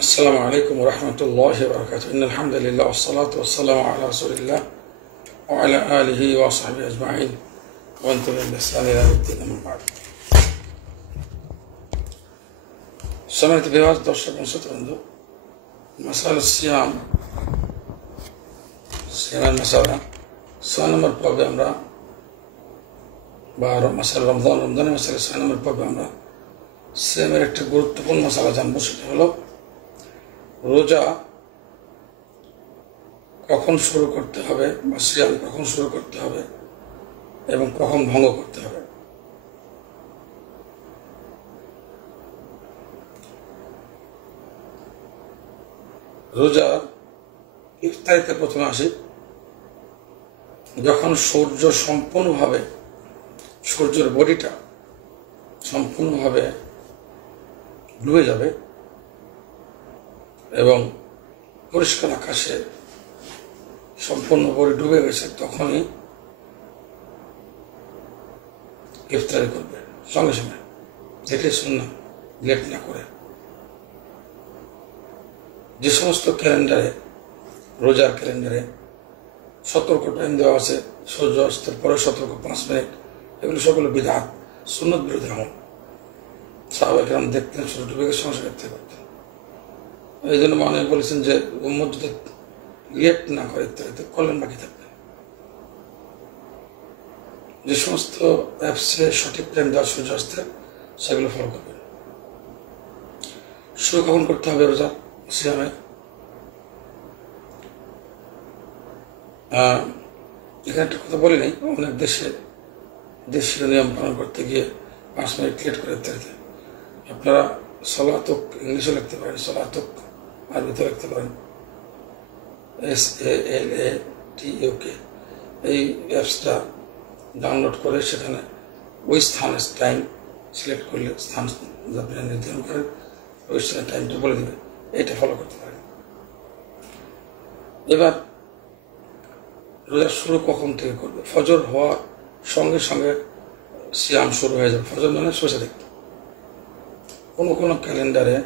السلام عليكم ورحمة الله وبركاته. إن الحمد لله والصلاة والسلام على رسول الله وعلى آله وصحبه أجمعين ومن تبعهم بإحسان إلى يوم الدين أما بعد. সম্মানিত বিভাগ দর্শক শ্রোতাবৃন্দ, মাসালা সিয়ামের মাসালা ৬ নম্বর পর্বে আমরা মাসালা রমজানের মাসালা ৬ নম্বর পর্বে আমরা সিয়ামের একটা গুরুত্বপূর্ণ মাসালা জানবো। সেটা হলো রোজা কখন শুরু করতে হবে বা সিয়াম কখন শুরু করতে হবে এবং কখন ভঙ্গ করতে হবে। রোজা ইফতারিতে প্রথমে আসি, যখন সূর্য সম্পূর্ণভাবে সূর্যের বডিটা সম্পূর্ণভাবে ডুবে যাবে এবং পরিষ্কার আকাশে সম্পূর্ণ বডি ডুবে গেছে, তখনই ইফতারি করবে সঙ্গে সঙ্গে, যেটাই সুন্নাহ, লেট না করে। যে সমস্ত ক্যালেন্ডারে, রোজার ক্যালেন্ডারে সতর্ক টাইম দেওয়া আছে, সূর্য অস্তের পরে সতর্ক 5 মিনিট, এগুলো সবগুলো বিদআত, সুন্নত বিরোধী আমল। সাহাবায়ে কেরাম দেখতেন সূর্য ডুবে গেছে সঙ্গে সঙ্গে ইফতার করতেন। এই জন্য মনে বলেছেন যে উম্মত যদি লেট না করে ইফতারিতে কল্যাণ বাকি থাকবে। যে সমস্ত অ্যাপসে সঠিক টাইম দেওয়া সূর্যাস্তের, সেগুলো ফলো করবেন। শুরু কখন করতে হবে রোজা সিয়ামে? এখানে একটা কথা বলি নাই, অনেক দেশীয় নিয়ম পালন করতে গিয়ে 5 মিনিট লেট করে ইফতারিতে। আপনারা সলাতুক ইংলিশে লিখতে পারেন, সলাতুক আরবিতে লিখতে পারেন, SALATUK। এই অ্যাপসটা ডাউনলোড করে সেখানে ওই স্থানের টাইম সিলেক্ট করলে, স্থান আপনি নির্ধারণ করেন, ওই স্থানের টাইমটা বলে দেবে, এটা ফলো করতে পারেন। এবার রোজা শুরু কখন থেকে করবে? ফজর হওয়ার সঙ্গে সঙ্গে সিয়াম শুরু হয়ে যাবে। ফজর মানে সোজা দেখতে, কোনো ক্যালেন্ডারে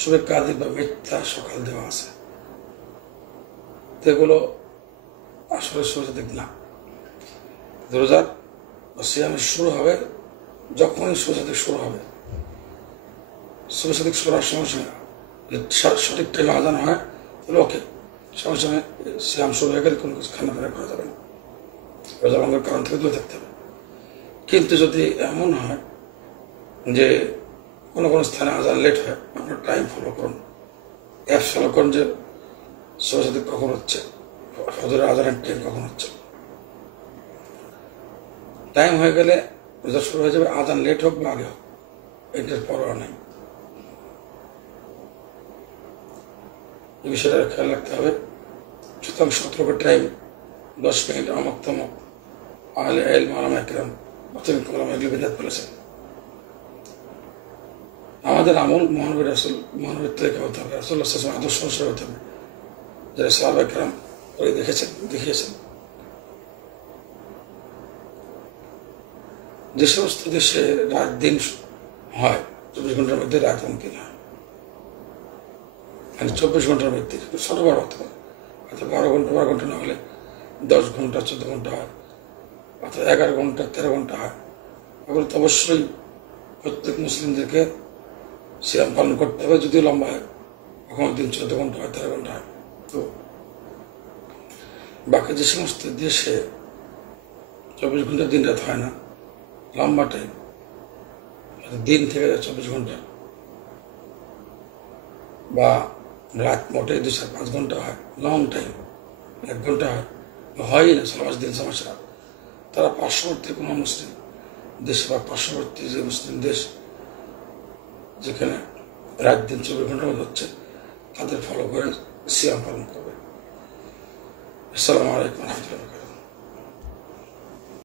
শুভে কাদির বা মিথ্যা সকাল দেওয়া আছে, তো এগুলো আসলে সোজা দিক না। রোজার সিয়ামের শুরু হবে যখনই সোজা দিক শুরু হবে। সোজা দিক শুরু হওয়ার সঙ্গে সঙ্গে সঠিক টাইমে আজান হয়, তাহলে ওকে, সঙ্গে সঙ্গে সিয়াম শুরু হয়ে গেলে কোনো কিছু খানাফেনা করা যাবে না, রোজা ভঙ্গের কারণ থেকে দূরে থাকতে হবে। কিন্তু যদি এমন হয় যে কোনো স্থানে আজান লেট হয়, আপনার টাইম ফলো করুন, অ্যাপ ফলো করুন যে সোজা দিক কখন হচ্ছে, ফজরের আজানের টাইম কখন হচ্ছে। টাইম হয়ে গেলে রোজা শুরু হয়ে যাবে, আজান লেট হোক বা আগে হোক, এটার পরোয়া নেই। এই বিষয়টা খেয়াল রাখতে হবে। সুতরাং সতর্ক টাইম 10 মিনিট আমক তমক আহলে ইলম ওলামায়ে কেরাম প্রাথমিক ওলামা এগুলো বিদআত বলেছেন। আমাদের আমল মহানবী রাসূল, মহানবীর তরিকা হতে হবে, রাসূলুল্লাহ সাল্লাল্লাহু আলাইহি ওয়াসাল্লাম আদর্শ অনুসরণ হতে হবে, যারা সাহাবায়ে কেরাম করে দেখিয়েছেন। যে সমস্ত দেশে রাত দিন হয়, 24 ঘন্টার মধ্যে রাত এবং দিন হয়, মানে 24 ঘন্টার মধ্যে ছোট বড় হতে পারে, অর্থাৎ 12 ঘন্টা না হলে 10 ঘন্টা 14 ঘন্টা হয়, অর্থাৎ 11 ঘন্টা 13 ঘন্টা হয়। এগুলো তো অবশ্যই প্রত্যেক মুসলিমদেরকে সিয়াম পালন করতে হবে। যদিও লম্বা হয়, কখনো দিন 14 ঘন্টা হয়, 13 ঘন্টা হয়। তো বাকি যে সমস্ত দেশে 24 ঘন্টা দিন রাত হয় না, লম্বা টাইম, দিন থেকে 24 ঘন্টা বা রাত মোটে 2-5 ঘন্টা হয়, লং টাইম, 1 ঘন্টা হয়ই না সারা দিন সমস্যা। তারা পার্শ্ববর্তী কোনো মুসলিম দেশে বা পার্শ্ববর্তী যে মুসলিম দেশ যেখানে রাত দিন 24 ঘন্টার মধ্যে হচ্ছে, তাদের ফলো করে সিয়াম পালন করবে। আসসালামু আলাইকুম ওয়া রাহমাতুল্লাহি ওয়া বারাকাতুহু।